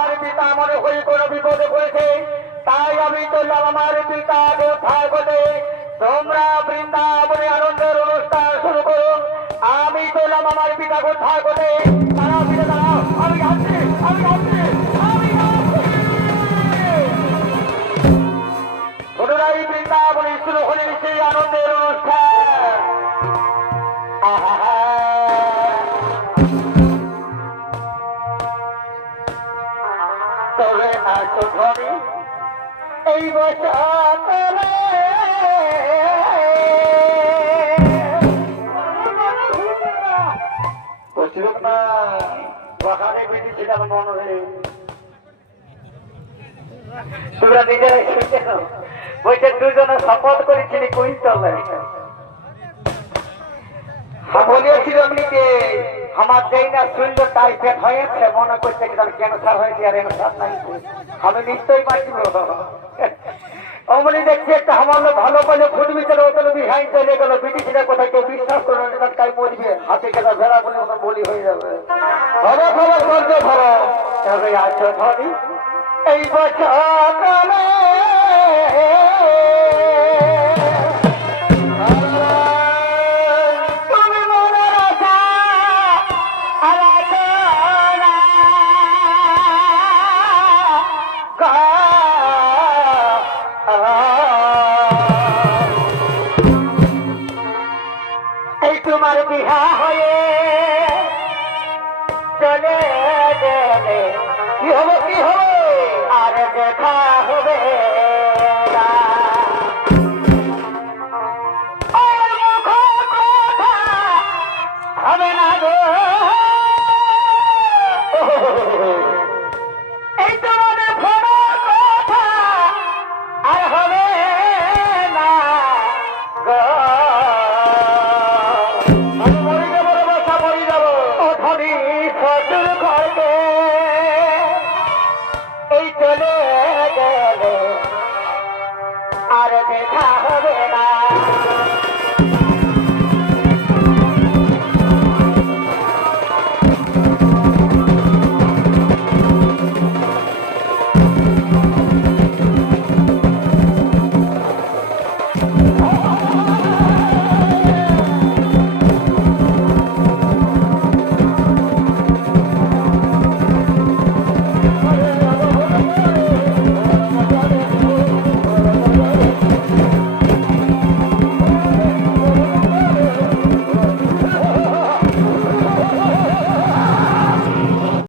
আমার পিতা মনে হয়ে কোনো বিপদে পড়েছে, তাই আমি চললাম আমার পিতা কোথায় বলে তোমরা বৃন্দাবনে আনন্দের অনুষ্ঠান শুরু করুন আমি চললাম আমার পিতা কোথায় বলে তারা তোমরা নিজেরাই শুনতে। বলছে দুজনে শপথ করেছিলি কুইন্টলে বলিয়েছিল এমনিতে আমার যেই না সুন্দর টাইফয়েড হয়েছে, মনে করছে কি তার ক্যান্সার হয়েছে আর ক্যান্সার নাই। আমি নিশ্চয়ই বাঁচব অমনি দেখছি একটা আমার ভালো পালে ফুটবি চলে ওখানে বিহাইন চলে গেল। বিটিছিটা কোথায় কেউ বিশ্বাস করে না তার মরবে হাতে কেটা ভেড়া বলে ওখানে বলি হয়ে যাবে। ভালো ধরো করতে ধরো। তবে আছো ধরি। এই বছর বনে বনে কি হবে কি হবে আর দেখা হবে না।